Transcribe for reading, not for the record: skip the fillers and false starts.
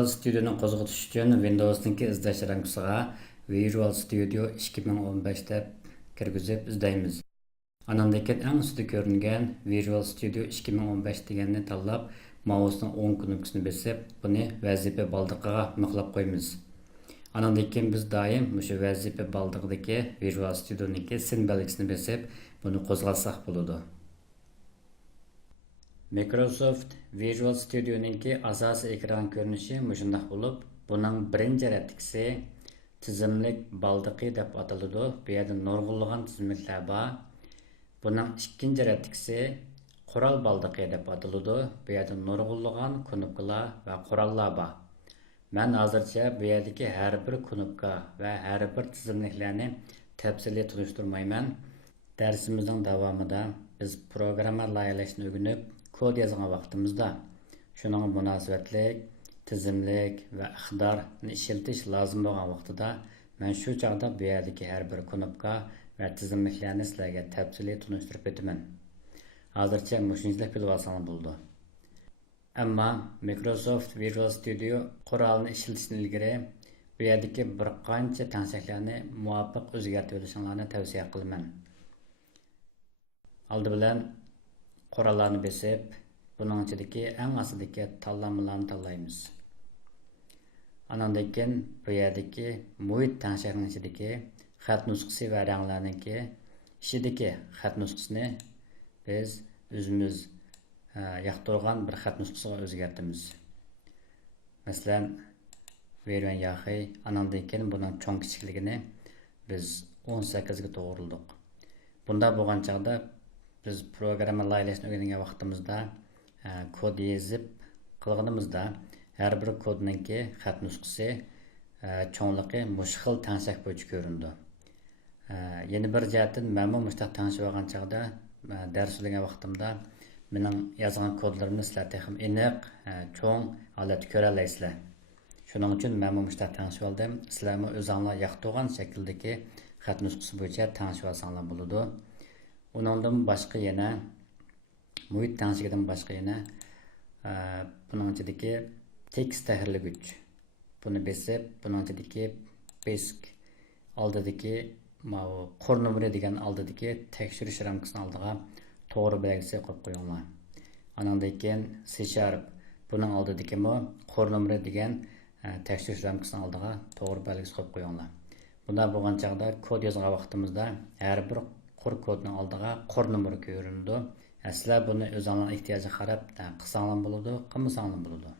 Visual Studio'nun qo'zg'atish uchun Windows'ningki izlash ramkasiga Visual Studio 2015 deb kirgizib izlaymiz. Andan keyin eng ustida ko'ringan Visual Studio 2015 deganni tanlab, mousening o'ng knopkasini bosib, buni vazifa baldig'iga mixlab qo'yamiz. Andan keyin biz doim o'sha vazifa baldig'idagi Visual Studio'ningki sin belgisini bosib, buni qo'zg'atsak bo'ladi. Microsoft Visual Studio'ningki asosiy ekran ko'rinishi mushundaq bo'lib, buning birinchi ratkisi tizimlik baldig'i deb ataladi. Bu yerda nurg'unlagan tizimliklar bor. Buning ikkinchi ratkisi qural baldig'i deb ataladi. Bu yerda nurg'unlagan knopkalar va qurollar bor. Men hozircha bu yerdagi har bir knopka va har bir tizimliklarni tafsiliy tunishtirmayman. Darsimizning davomida biz programma loyihalashni o'rganib kod yozgan vaqtimizda shuning munosabatlik, tizimlik va iqtidorni ishlatish lozim bo'lgan vaqtida men shu chog'da bu yerdagi har bir knopka va tizimliklarni sizlarga tafsiliy tunishtirib o'taman. Hozircha mushunchalik bilib olsangiz bo'ldi. Ammo Microsoft Visual Studio qurolni ishlatishdan ilgari bu yerdagi bir qancha tanshaklarni muvofiq o'zgartirib olishinglarni tavsiya qilaman. Aldı bilan qurollarni besib, buning ichidagi eng ostidagi tanlanmalarni tanlaymiz. Andan keyin bu yerdagi muhit tanshakning ichidagi xat nusxasi va ranglarningki ichidagi xat nusxasini biz o'zimiz yoqtirgan bir xat nusxasiga o'zgartiramiz. Masalan, vergan yoki andan keyin buning cho'ng kichikligini biz 18 ga to'g'rildik. Bunda bo'lgan chog'da biz programma loyihasini o'rgangan vaqtimizda kod yozib qilganimizda har bir kodningki xat nusxasi cho'ngligi mushxil tanshak bo'yicha ko'rindi. Yana bir jihatdan men mushtaq tanishib olgan chog'da dars o'rgangan vaqtimda mening yozgan kodlarimni sizlar texim aniq, cho'ng holatda ko'ra olasizlar. Shuning uchun men mushtaq tanishib oldim. Sizlarmi o'zingizlar yoqtirgan shakldagi xat nusxasi bo'yicha tanishib olsanglar bo'ladi. Undan boshqa yana muhit tanshigidan boshqa yana buning ichidagi tekst tahrirlagich. Buni besib, buning ichidagi besk oldidagi qor numeri degan oldidagi tekshirish ramkasining oldiga to'g'ri belgisi qo'yib qo'yinglar. Andan keyin C# buning oldidagi qor numeri degan tekshirish ramkasining oldiga to'g'ri belgisi qo'yib qo'yinglar. Bunda bo'lgan chog'da kod yozgan vaqtimizda har bir qor kodning oldiga qor numeri ko'rinadi. Sizlar buni o'zingizning ehtiyojiga qarab qilsanglar bo'ladi, qilmasanglar bo'ladi.